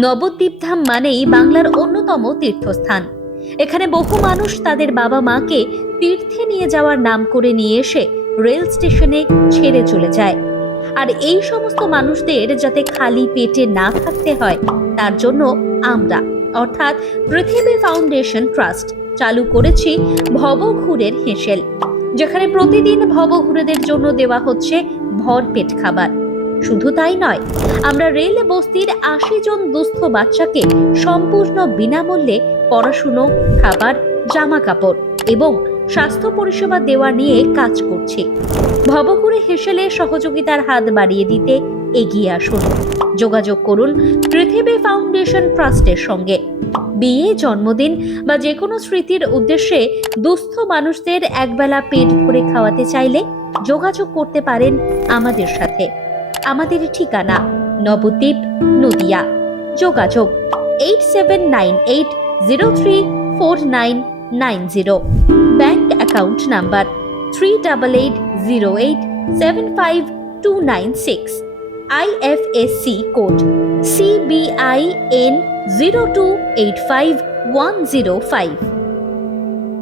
নবদ্বীপ ধাম মানেই বাংলার অন্যতম তীর্থস্থান। এখানে বহু মানুষ তাদের বাবা মাকে তীর্থে নিয়ে যাওয়ার নাম করে নিয়ে এসে রেল স্টেশনে ছেড়ে চলে যায়। আর এই সমস্ত মানুষদের যাতে খালি পেটে না থাকতে হয়, তার জন্য আমরা অর্থাৎ পৃথিবী ফাউন্ডেশন ট্রাস্ট চালু করেছি ভবঘুরের হেঁসেল, যেখানে প্রতিদিন ভবঘুরেদের জন্য দেওয়া হচ্ছে ভরপেট খাবার। শুধু তাই নয়, আমরা রেল বস্তির ৮০ জন দুস্থ বাচ্চাকে সম্পূর্ণ বিনামূল্যে পড়াশুনো, খাবার, জামা কাপড় এবং স্বাস্থ্য পরিষেবা দেওয়া নিয়ে কাজ করছি। ভবঘুরে হেসেলে সহযোগিতার হাত বাড়িয়ে দিতে এগিয়ে আসুন। যোগাযোগ করুন পৃথিবী ফাউন্ডেশন ট্রাস্টের সঙ্গে। বিয়ে, জন্মদিন বা যে কোনো স্মৃতির উদ্দেশ্যে দুস্থ মানুষদের একবেলা পেট ভরে খাওয়াতে চাইলে যোগাযোগ করতে পারেন আমাদের সাথে। আমাদের ঠিকানা নবদ্বীপ, নদিয়া। যোগাযোগ 8798034990। Bank account number 3880875296। IFSC code CBIN 0285105।